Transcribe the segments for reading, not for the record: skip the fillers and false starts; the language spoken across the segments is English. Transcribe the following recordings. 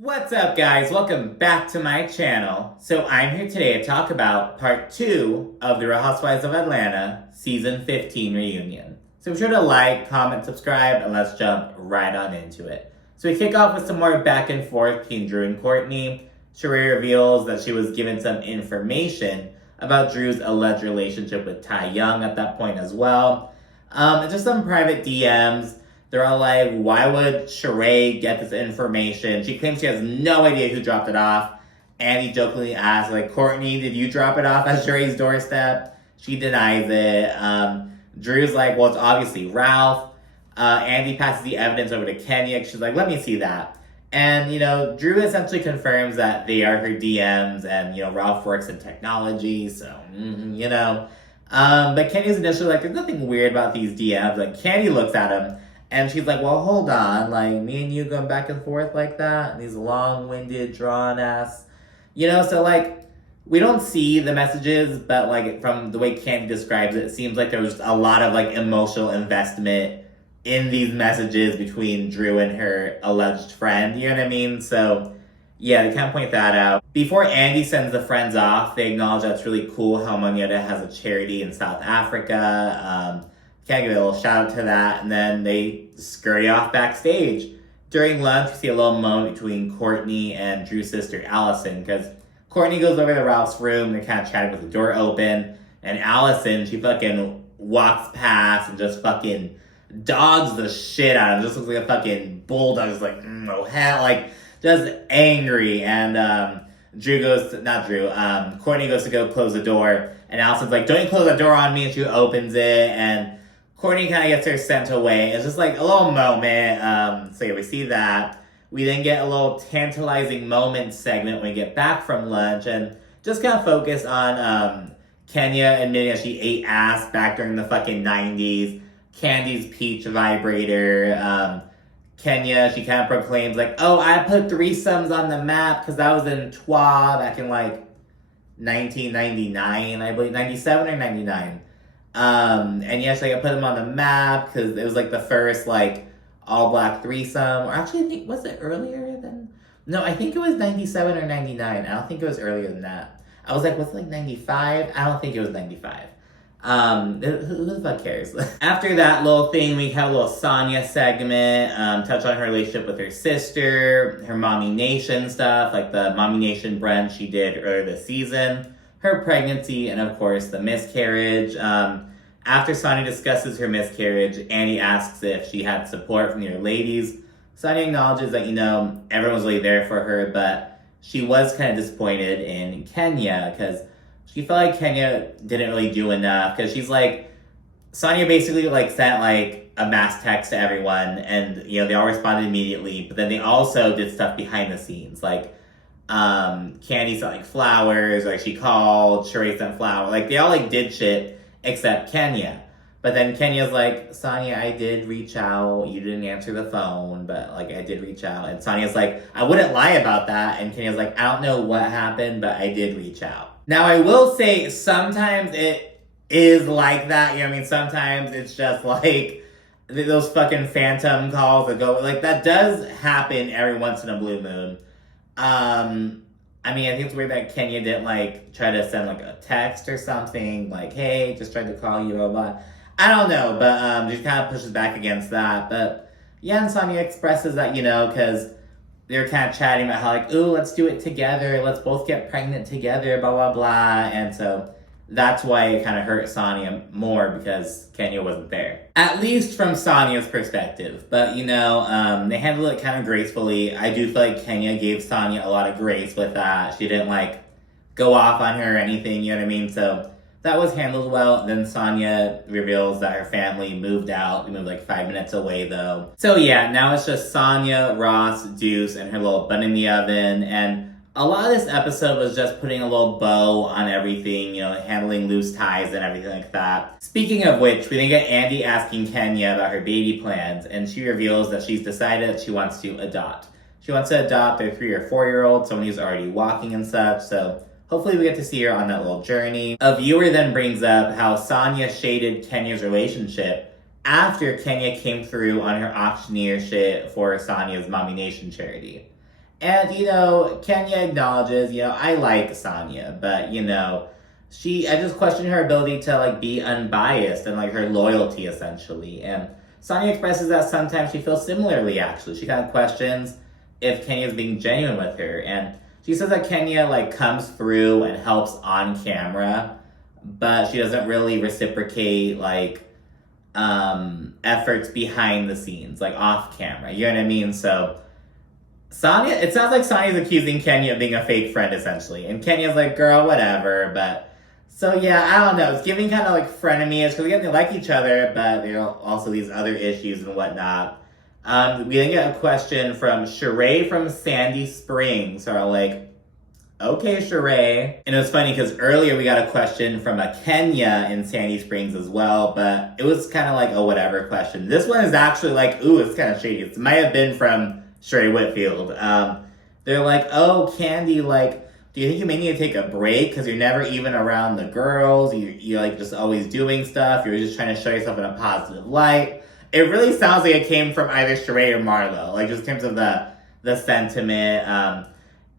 What's up, guys? Welcome back to my channel. So I'm here today to talk about part 2 of the Real Housewives of Atlanta Season 15 reunion. So be sure to like, comment, subscribe, and let's jump right on into it. So we kick off with some more back and forth between Drew and Courtney. Sheree reveals that she was given some information about Drew's alleged relationship with Ty Young at that point as well. And just some private DMs. They're all like, why would Sheree get this information? She claims she has no idea who dropped it off. Andy jokingly asks, like, Courtney, did you drop it off at Sheree's doorstep? She denies it. Drew's like, well, it's obviously Ralph. Andy passes the evidence over to Kenya. She's like, let me see that. And, Drew essentially confirms that they are her DMs and, Ralph works in technology. So, But Kenya's initially like, there's nothing weird about these DMs. Like, Candy looks at him. And she's like, well, hold on, like, me and you going back and forth like that? And these long-winded, drawn-ass, so, like, we don't see the messages, but, like, from the way Candy describes it, it seems like there was a lot of, like, emotional investment in these messages between Drew and her alleged friend, you know what I mean? So, yeah, they kind of point that out. Before Andy sends the friends off, they acknowledge that it's really cool how Monietta has a charity in South Africa. Kind of give a little shout out to that, and then they scurry off backstage. During lunch, we see a little moment between Courtney and Drew's sister, Allison, because Courtney goes over to Ralph's room, they're kind of chatting with the door open, and Allison, she fucking walks past and just fucking dogs the shit out of him. Just looks like a fucking bulldog, just like, oh hell, like, just angry, and Courtney goes to go close the door, and Allison's like, don't you close the door on me, and she opens it, and Courtney kind of gets her sent away. It's just like a little moment. So yeah, we see that. We then get a little tantalizing moment segment when we get back from lunch and just kind of focus on Kenya admitting that she ate ass back during the fucking 90s. Candy's peach vibrator. Kenya, she kind of proclaims like, oh, I put threesomes on the map because that was in TWA back in like 1999, I believe, 97 or 99. And yes, I put them on the map because it was like the first like all black threesome. Or actually, I think, was it earlier than? No, I think it was 97 or 99. I don't think it was earlier than that. I was like, was it like 95? I don't think it was 95. Who the fuck cares? After that little thing, we have a little Sonia segment, touch on her relationship with her sister, her Mommy Nation stuff, like the Mommy Nation brunch she did earlier this season, her pregnancy, and of course the miscarriage. After Sonia discusses her miscarriage, Annie asks if she had support from the other ladies. Sonia acknowledges that, everyone was really there for her, but she was kind of disappointed in Kenya because she felt like Kenya didn't really do enough. Because she's like, Sonia basically like sent like a mass text to everyone, and they all responded immediately. But then they also did stuff behind the scenes, like Candy sent like flowers, like she called, Sheree sent flowers, like they all like did shit. Except Kenya. But then Kenya's like, Sonia, I did reach out. You didn't answer the phone, but like I did reach out. And Sonia's like, I wouldn't lie about that. And Kenya's like, I don't know what happened, but I did reach out. Now I will say sometimes it is like that. Sometimes it's just like those fucking phantom calls that go, like that does happen every once in a blue moon. I think it's weird that Kenya didn't, like, try to send, like, a text or something, like, hey, just tried to call you, blah, blah. I don't know, but she kind of pushes back against that. But, yeah, and Sonia expresses that, because they're kind of chatting about how, like, ooh, let's do it together, let's both get pregnant together, blah, blah, blah. And so that's why it kind of hurt Sonia more because Kenya wasn't there. At least from Sonia's perspective. But, they handled it kind of gracefully. I do feel like Kenya gave Sonia a lot of grace with that. She didn't, like, go off on her or anything, you know what I mean? So that was handled well. Then Sonia reveals that her family moved out. They moved, like, 5 minutes away, though. So, yeah, now it's just Sonia, Ross, Deuce, and her little bun in the oven. And a lot of this episode was just putting a little bow on everything, handling loose ties and everything like that. Speaking of which, we then get Andy asking Kenya about her baby plans, and she reveals that she's decided that she wants to adopt. She wants to adopt a 3 or 4-year-old, someone who's already walking and such, so hopefully we get to see her on that little journey. A viewer then brings up how Sonia shaded Kenya's relationship after Kenya came through on her auctioneer shit for Sonia's Mommy Nation charity. And, Kenya acknowledges, I like Sonya, but, I just question her ability to, like, be unbiased and, like, her loyalty, essentially. And Sonya expresses that sometimes she feels similarly, actually. She kind of questions if Kenya's being genuine with her. And she says that Kenya, like, comes through and helps on camera, but she doesn't really reciprocate, like, efforts behind the scenes, like, off camera. You know what I mean? So Sonya, it sounds like Sonya's accusing Kenya of being a fake friend, essentially. And Kenya's like, girl, whatever. But, so yeah, I don't know. It's giving kind of like frenemy-ish, because again, they like each other, but there are also these other issues and whatnot. We then get a question from Sheree from Sandy Springs. So I'm like, okay, Sheree. And it was funny because earlier we got a question from a Kenya in Sandy Springs as well, but it was kind of like a whatever question. This one is actually like, ooh, it's kind of shady. It might have been from Sheree Whitfield. They're like, oh, Candy, like, do you think you may need to take a break because you're never even around the girls? You're like just always doing stuff. You're just trying to show yourself in a positive light. It really sounds like it came from either Sheree or Marlo, like just in terms of the sentiment.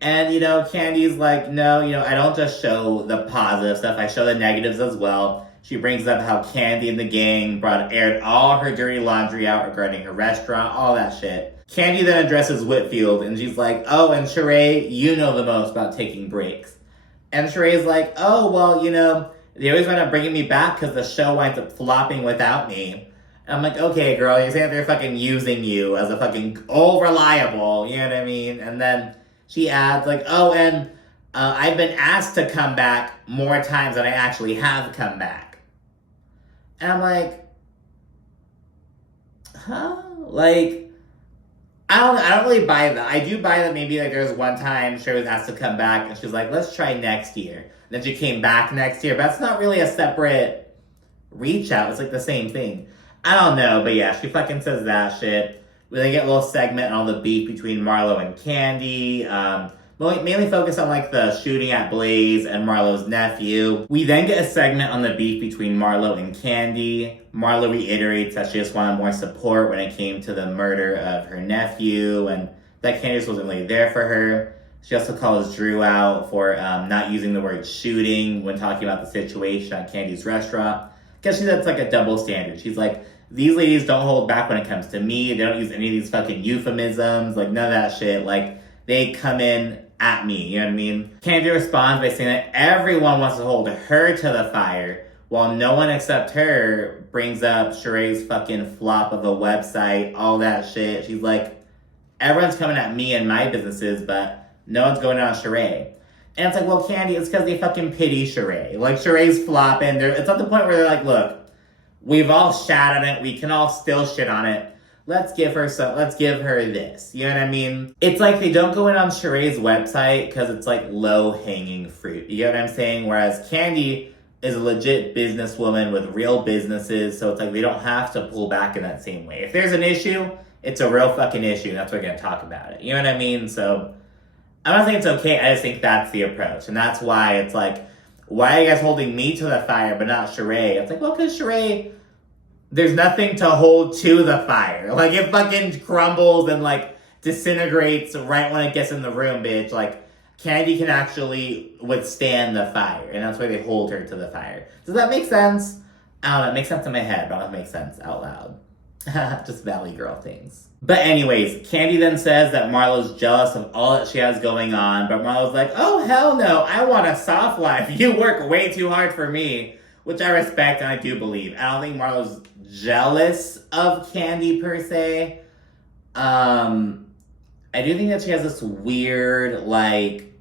And, Candy's like, no, I don't just show the positive stuff. I show the negatives as well. She brings up how Candy and the gang aired all her dirty laundry out regarding her restaurant, all that shit. Candy then addresses Whitfield, and she's like, oh, and Sheree, you know the most about taking breaks. And Sheree's like, oh, well, they always wind up bringing me back because the show winds up flopping without me. And I'm like, okay, girl, you're saying that they're fucking using you as a fucking reliable, you know what I mean? And then she adds, like, oh, and I've been asked to come back more times than I actually have come back. And I'm like, huh? Like, I don't really buy that. I do buy that maybe, like, there was one time she was asked to come back, and she was like, let's try next year. And then she came back next year, but that's not really a separate reach out. It's, like, the same thing. I don't know, but yeah, she fucking says that shit. We then get a little segment on the beef between Marlo and Candy. Mainly focused on like the shooting at Blaze and Marlo's nephew. We then get a segment on the beef between Marlo and Candy. Marlo reiterates that she just wanted more support when it came to the murder of her nephew and that Candy just wasn't really there for her. She also calls Drew out for not using the word shooting when talking about the situation at Candy's restaurant. Because she said it's like a double standard. She's like, these ladies don't hold back when it comes to me. They don't use any of these fucking euphemisms. Like, none of that shit. Like, they come in at me. You know what I mean? Candy responds by saying that everyone wants to hold her to the fire, while no one except her brings up Sheree's fucking flop of a website, all that shit. She's like, everyone's coming at me and my businesses, but no one's going on Sheree. And it's like, well, Candy, it's because they fucking pity Sheree. Like, Sheree's flopping. It's at the point where they're like, look, we've all shat on it. We can all still shit on it. Let's give her this. You know what I mean? It's like they don't go in on Sheree's website because it's like low-hanging fruit. You know what I'm saying? Whereas Candy is a legit businesswoman with real businesses, so it's like they don't have to pull back in that same way. If there's an issue, it's a real fucking issue, and that's why we're going to talk about it. You know what I mean? So I'm not saying it's okay. I just think that's the approach. And that's why it's like, why are you guys holding me to the fire but not Sheree? It's like, well, because Sheree, there's nothing to hold to the fire. Like, it fucking crumbles and, like, disintegrates right when it gets in the room, bitch. Like, Candy can actually withstand the fire. And that's why they hold her to the fire. Does that make sense? I don't know. It makes sense in my head, but I don't know if it makes sense out loud. Just Valley Girl things. But anyways, Candy then says that Marlo's jealous of all that she has going on, but Marlo's like, oh, hell no, I want a soft life. You work way too hard for me, which I respect and I do believe. I don't think Marlo's jealous of Candy per se. I do think that she has this weird, like,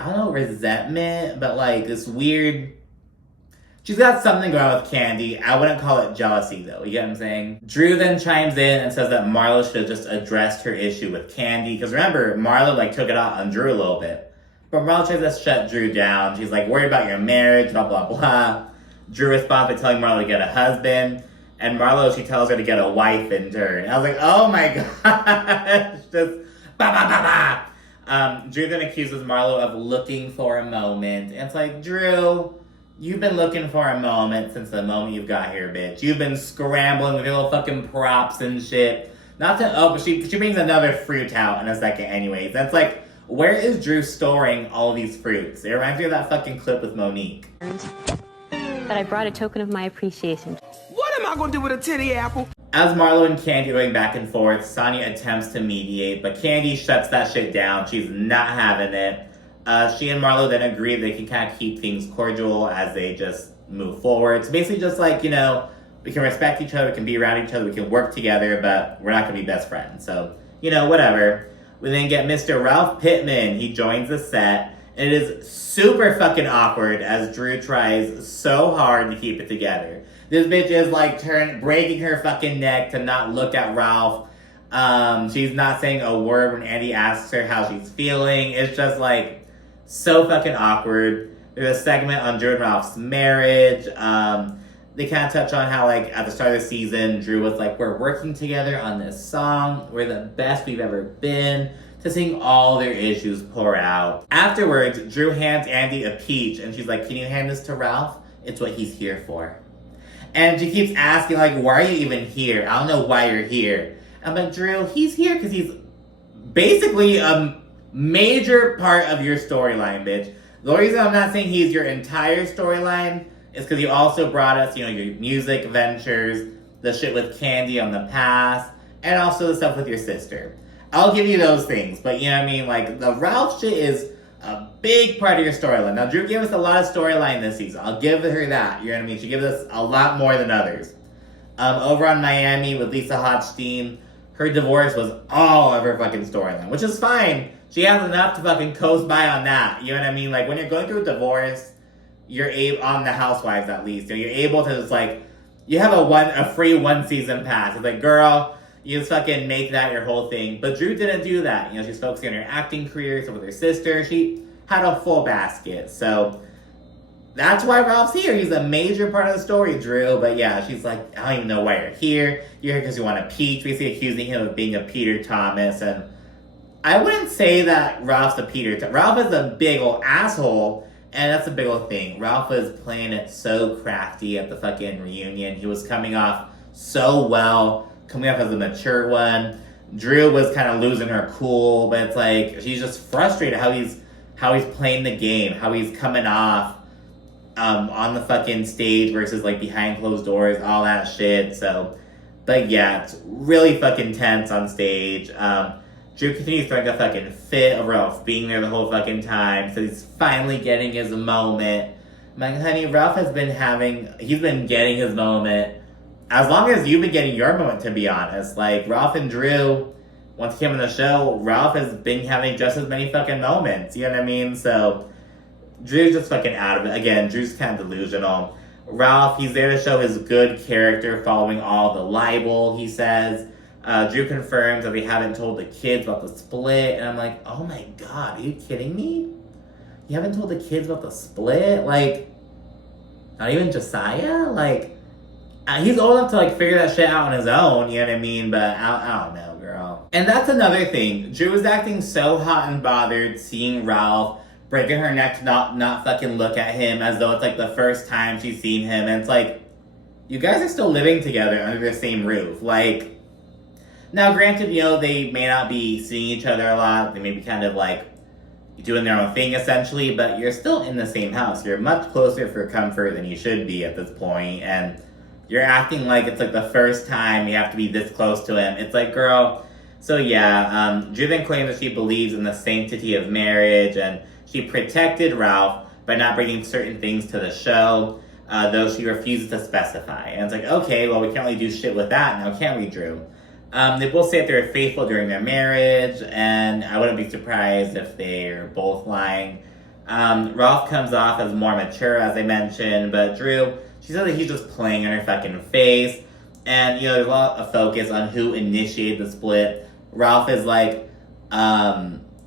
I don't know, resentment, but like this weird, she's got something going on with Candy. I wouldn't call it jealousy, though. You get what I'm saying? Drew then chimes in and says that Marlo should have just addressed her issue with Candy. Because remember, Marlo, like, took it out on Drew a little bit. But Marlo tries to shut Drew down. She's, like, worried about your marriage, blah, blah, blah. Drew responds by telling Marlo to get a husband. And Marlo, she tells her to get a wife in turn. I was like, oh, my gosh. Just, ba, ba, ba, ba. Drew then accuses Marlo of looking for a moment. And it's like, Drew, you've been looking for a moment since the moment you've got here, bitch. You've been scrambling with your little fucking props and shit Not to, but she brings another fruit out in a second anyways. That's like, where is Drew storing all these fruits? It reminds me of that fucking clip with Monique. But I brought a token of my appreciation. What am I gonna do with a titty apple? As Marlo and Candy are going back and forth, Sonia attempts to mediate, but Candy shuts that shit down. She's not having it. She and Marlo then agree they can kind of keep things cordial as they just move forward. It's basically just like, you know, we can respect each other, we can be around each other, we can work together, but we're not going to be best friends. So, you know, whatever. We then get Mr. Ralph Pittman. He joins the set. And it is super fucking awkward as Drew tries so hard to keep it together. This bitch is like breaking her fucking neck to not look at Ralph. She's not saying a word when Andy asks her how she's feeling. It's just like so fucking awkward. There's a segment on Drew and Ralph's marriage. They kind of touch on how, like, at the start of the season, Drew was like, we're working together on this song. We're the best we've ever been. To seeing all their issues pour out. Afterwards, Drew hands Andy a peach, and she's like, can you hand this to Ralph? It's what he's here for. And she keeps asking, like, why are you even here? I don't know why you're here. I'm like, Drew, he's here because he's basically a major part of your storyline, bitch. The reason I'm not saying he's your entire storyline is because you also brought us, you know, your music ventures, the shit with Candy on the past, and also the stuff with your sister. I'll give you those things, but you know what I mean? Like, the Ralph shit is a big part of your storyline. Now, Drew gave us a lot of storyline this season. I'll give her that. You know what I mean? She gives us a lot more than others. Over on Miami with Lisa Hochstein, her divorce was all of her fucking storyline, which is fine. She has enough to fucking coast by on that. You know what I mean? Like, when you're going through a divorce, you're able, on the Housewives at least, you know, you're able to just, like, you have a free one-season pass. It's like, girl, you just fucking make that your whole thing. But Drew didn't do that. You know, she's focusing on her acting career, so with her sister, she had a full basket. So that's why Ralph's here. He's a major part of the story, Drew. But yeah, she's like, I don't even know why you're here. You're here because you want a peach. Basically accusing him of being a Peter Thomas. And I wouldn't say that Ralph's a Peter. Ralph is a big old asshole. And that's a big old thing. Ralph was playing it so crafty at the fucking reunion. He was coming off so well. Coming up as a mature one. Drew was kind of losing her cool, but it's like she's just frustrated how he's playing the game, how he's coming off on the fucking stage versus like behind closed doors, all that shit. So, but yeah, it's really fucking tense on stage. Drew continues throwing a fucking fit of Ralph being there the whole fucking time, so he's finally getting his moment. I'm like, honey, Ralph has been getting his moment as long as you've been getting your moment, to be honest. Like, Ralph and Drew, once he came on the show, Ralph has been having just as many fucking moments. You know what I mean? So, Drew's just fucking out of it. Again, Drew's kind of delusional. Ralph, he's there to show his good character following all the libel, he says. Drew confirms that they haven't told the kids about the split. And I'm like, oh my god, are you kidding me? You haven't told the kids about the split? Like, not even Josiah? Like, he's old enough to, like, figure that shit out on his own, you know what I mean? But I don't know, girl. And that's another thing. Drew was acting so hot and bothered seeing Ralph, breaking her neck to not fucking look at him as though it's, like, the first time she's seen him. And it's like, you guys are still living together under the same roof. Like, now, granted, you know, they may not be seeing each other a lot. They may be kind of, like, doing their own thing, essentially. But you're still in the same house. You're much closer for comfort than you should be at this point. And you're acting like it's like the first time you have to be this close to him. It's like, girl. So yeah, Drew then claims that she believes in the sanctity of marriage and she protected Ralph by not bringing certain things to the show, though she refuses to specify. And it's like, okay, well, we can't really do shit with that now, can we, Drew? They both say that they're faithful during their marriage, and I wouldn't be surprised if they're both lying. Ralph comes off as more mature, as I mentioned, but Drew, she said that he's just playing in her fucking face. And, you know, there's a lot of focus on who initiated the split. Ralph is like,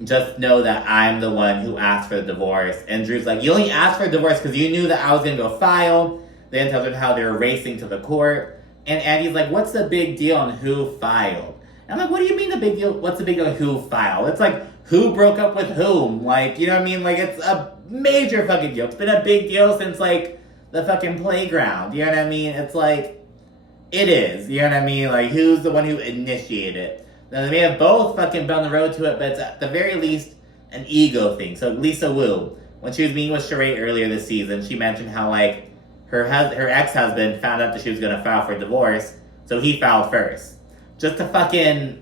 just know that I'm the one who asked for the divorce. And Drew's like, you only asked for a divorce because you knew that I was going to go file. Then tells her how they're racing to the court. And Andy's like, what's the big deal on who filed? And I'm like, what do you mean the big deal? What's the big deal on who filed? It's like, who broke up with whom? Like, you know what I mean? Like, it's a major fucking deal. It's been a big deal since, like, the fucking playground. You know what I mean? It's like, It is. You know what I mean? Like, who's the one who initiated it? Now, they may have both fucking been on the road to it, but it's at the very least an ego thing. So, Lisa Wu, when she was meeting with Sheree earlier this season, she mentioned how, like, her ex-husband found out that she was going to file for divorce, so he filed first. Just to fucking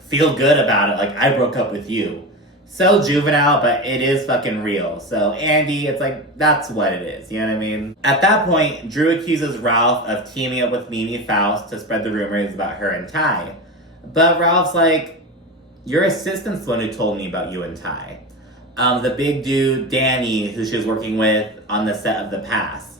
feel good about it. Like, I broke up with you. So juvenile, but it is fucking real. So, Andy, it's like, that's what it is. You know what I mean? At that point, Drew accuses Ralph of teaming up with Mimi Faust to spread the rumors about her and Ty. But Ralph's like, your assistant's the one who told me about you and Ty. The big dude, Danny, who she was working with on the set of The Pass.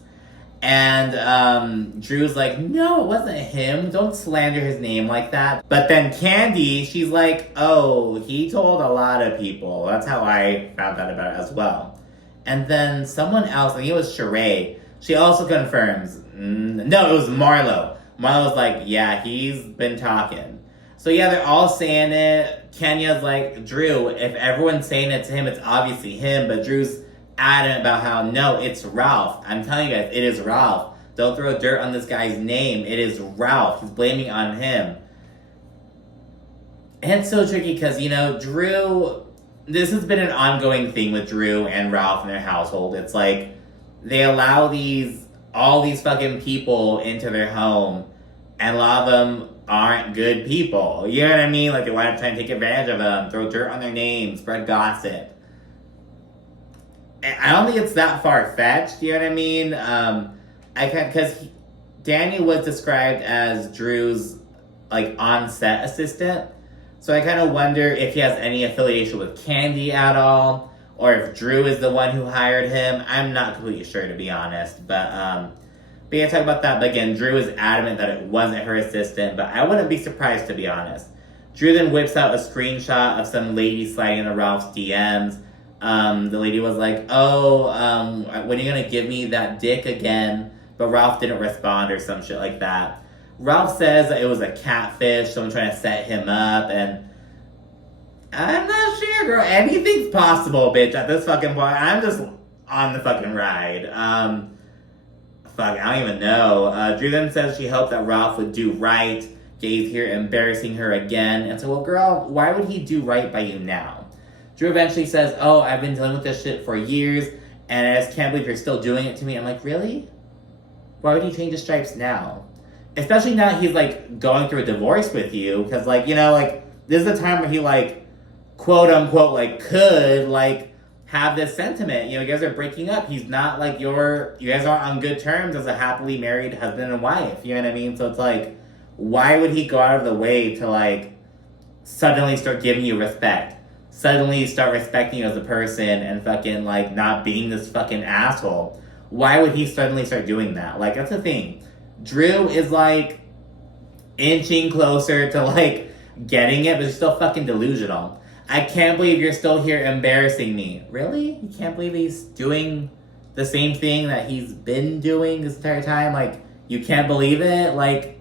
And Drew's like, no, it wasn't him. Don't slander his name like that. But then Candy, she's like, oh, he told a lot of people. That's how I found out about it as well. And then someone else, I think it was Sheree, she also confirms, no, it was Marlo. Marlo's like, yeah, he's been talking. So yeah, they're all saying it. Kenya's like, Drew, if everyone's saying it to him, it's obviously him. But Drew's adamant about how, no, it's Ralph. I'm telling you guys, it is Ralph. Don't throw dirt on this guy's name. It is Ralph. He's blaming on him. And it's so tricky because, you know, Drew, this has been an ongoing thing with Drew and Ralph in their household. It's like they allow all these fucking people into their home, and a lot of them aren't good people. You know what I mean? Like, they want to try and take advantage of them, throw dirt on their name, spread gossip. I don't think it's that far-fetched, you know what I mean? Because Danny was described as Drew's, like, on-set assistant. So I kind of wonder if he has any affiliation with Candy at all, or if Drew is the one who hired him. I'm not completely sure, to be honest. But yeah, talk about that. But again, Drew is adamant that it wasn't her assistant, but I wouldn't be surprised, to be honest. Drew then whips out a screenshot of some lady sliding into Ralph's DMs. The lady was like, oh, when are you gonna give me that dick again? But Ralph didn't respond or some shit like that. Ralph says that it was a catfish, someone trying to set him up, and I'm not sure, girl. Anything's possible, bitch, at this fucking point. I'm just on the fucking ride. Fuck, I don't even know. Drew then says she hoped that Ralph would do right. Jay's here embarrassing her again. And so, well, girl, why would he do right by you now? Drew eventually says, oh, I've been dealing with this shit for years, and I just can't believe you're still doing it to me. I'm like, really? Why would he change his stripes now? Especially now he's, like, going through a divorce with you, because, like, you know, like, this is the time where he, like, quote-unquote, like, could, like, have this sentiment. You know, you guys are breaking up. He's not, like, you guys aren't on good terms as a happily married husband and wife. You know what I mean? So it's like, why would he go out of the way to, like, suddenly start giving you respect? Suddenly start respecting you as a person and fucking, like, not being this fucking asshole. Why would he suddenly start doing that? Like, that's the thing. Drew is, like, inching closer to, like, getting it, but he's still fucking delusional. I can't believe you're still here embarrassing me. Really? You can't believe he's doing the same thing that he's been doing this entire time? Like, you can't believe it? Like,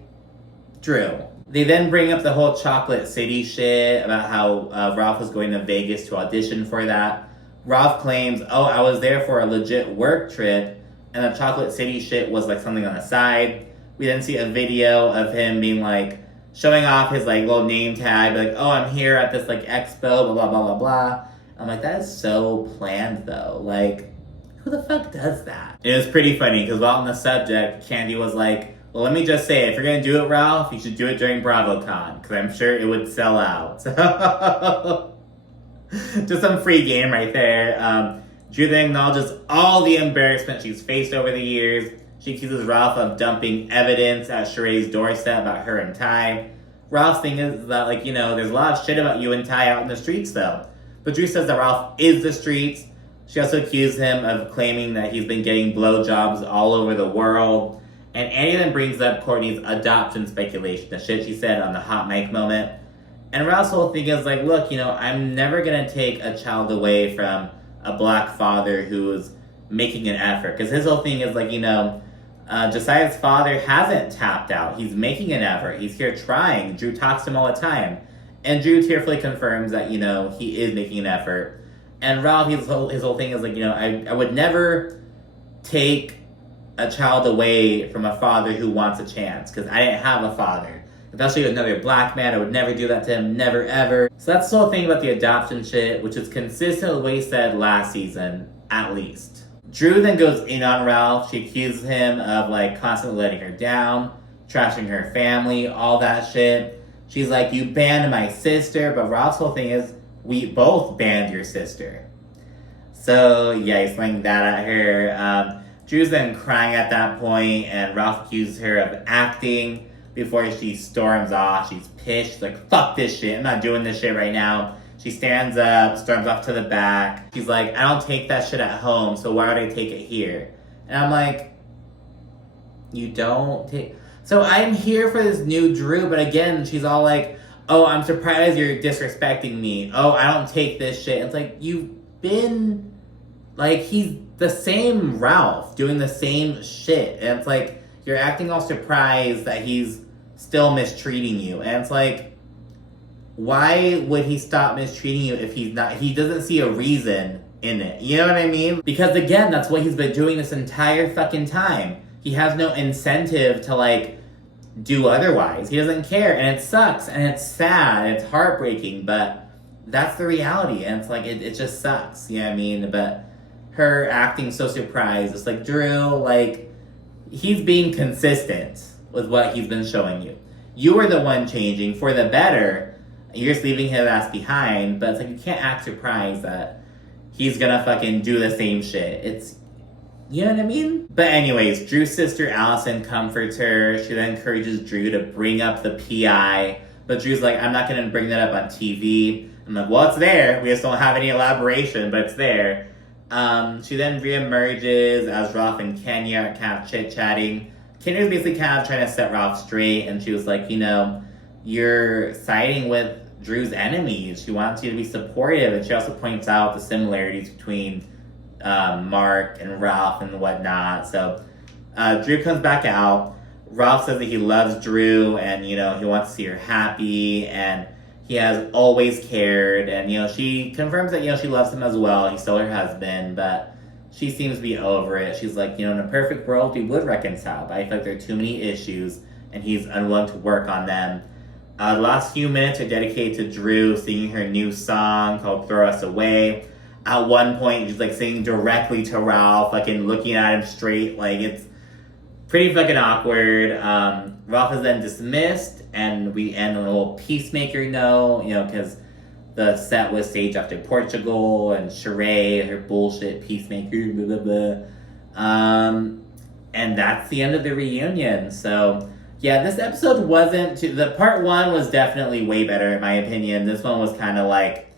Drew. They then bring up the whole Chocolate City shit about how Ralph was going to Vegas to audition for that. Ralph claims, oh, I was there for a legit work trip, and the Chocolate City shit was like something on the side. We then see a video of him being like, showing off his like little name tag, like, oh, I'm here at this like expo, blah, blah, blah, blah, blah. I'm like, that is so planned though. Like, who the fuck does that? It was pretty funny, because while on the subject, Candy was like, well, let me just say, if you're going to do it, Ralph, you should do it during BravoCon, because I'm sure it would sell out. So, just some free game right there. Drew then acknowledges all the embarrassment she's faced over the years. She accuses Ralph of dumping evidence at Sheree's doorstep about her and Ty. Ralph's thing is that, like, you know, there's a lot of shit about you and Ty out in the streets, though. But Drew says that Ralph is the streets. She also accused him of claiming that he's been getting blowjobs all over the world. And Annie then brings up Courtney's adoption speculation, the shit she said on the hot mic moment. And Ralph's whole thing is like, look, you know, I'm never going to take a child away from a black father who is making an effort. Because his whole thing is like, you know, Josiah's father hasn't tapped out. He's making an effort. He's here trying. Drew talks to him all the time. And Drew tearfully confirms that, you know, he is making an effort. And Ralph, his whole thing is like, you know, I would never take a child away from a father who wants a chance, because I didn't have a father. Especially with another black man, I would never do that to him, never ever. So that's the whole thing about the adoption shit, which is consistent with what he said last season, at least. Drew then goes in on Ralph. She accuses him of like constantly letting her down, trashing her family, all that shit. She's like, you banned my sister, but Ralph's whole thing is, we both banned your sister. So yeah, he's throwing that at her. Drew's then crying at that point, and Ralph accuses her of acting before she storms off. She's pissed. She's like, fuck this shit. I'm not doing this shit right now. She stands up, storms off to the back. She's like, I don't take that shit at home, so why would I take it here? And I'm like, you don't take... So I'm here for this new Drew, but again, she's all like, oh, I'm surprised you're disrespecting me. Oh, I don't take this shit. It's like, you've been... Like, he's the same Ralph, doing the same shit. And it's like, you're acting all surprised that he's still mistreating you. And it's like, why would he stop mistreating you if he's not... He doesn't see a reason in it. You know what I mean? Because again, that's what he's been doing this entire fucking time. He has no incentive to, like, do otherwise. He doesn't care. And it sucks. And it's sad. And it's heartbreaking. But that's the reality. And it's like, it just sucks. You know what I mean? But her acting so surprised. It's like, Drew, like, he's being consistent with what he's been showing you. You were the one changing for the better. You're just leaving his ass behind. But it's like, you can't act surprised that he's gonna fucking do the same shit. It's, you know what I mean? But anyways, Drew's sister Allison comforts her. She then encourages Drew to bring up the PI. But Drew's like, I'm not gonna bring that up on TV. I'm like, well, it's there. We just don't have any elaboration, but it's there. She then reemerges as Ralph and Kenya are kind of chit-chatting. Kenya's basically kind of trying to set Ralph straight, and she was like, you know, you're siding with Drew's enemies. She wants you to be supportive, and she also points out the similarities between Mark and Ralph and whatnot. So Drew comes back out. Ralph says that he loves Drew, and, you know, he wants to see her happy, and he has always cared. And, you know, she confirms that, you know, she loves him as well. He's still her husband, but she seems to be over it. She's like, you know, in a perfect world, we would reconcile, but I feel like there are too many issues, and he's unwilling to work on them. The last few minutes are dedicated to Drew singing her new song called Throw Us Away. At one point, she's like singing directly to Ralph, fucking looking at him straight. Like, it's pretty fucking awkward. Ralph is then dismissed, and we end on a little peacemaker note, you know, because the set was staged after Portugal and Sheree, her bullshit peacemaker, blah, blah, blah. And that's the end of the reunion. So, yeah, this episode wasn't the part one was definitely way better in my opinion. This one was kind of like,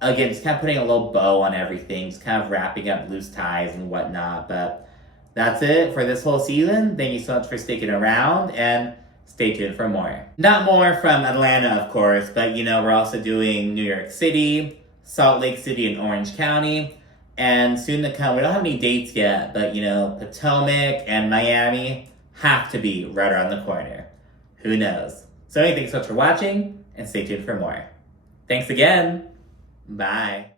again, just kind of putting a little bow on everything, just kind of wrapping up loose ties and whatnot. But that's it for this whole season. Thank you so much for sticking around, and stay tuned for more. Not more from Atlanta, of course, but, you know, we're also doing New York City, Salt Lake City, and Orange County. And soon to come, we don't have any dates yet, but, you know, Potomac and Miami have to be right around the corner. Who knows? So anyway, thanks so much for watching, and stay tuned for more. Thanks again. Bye.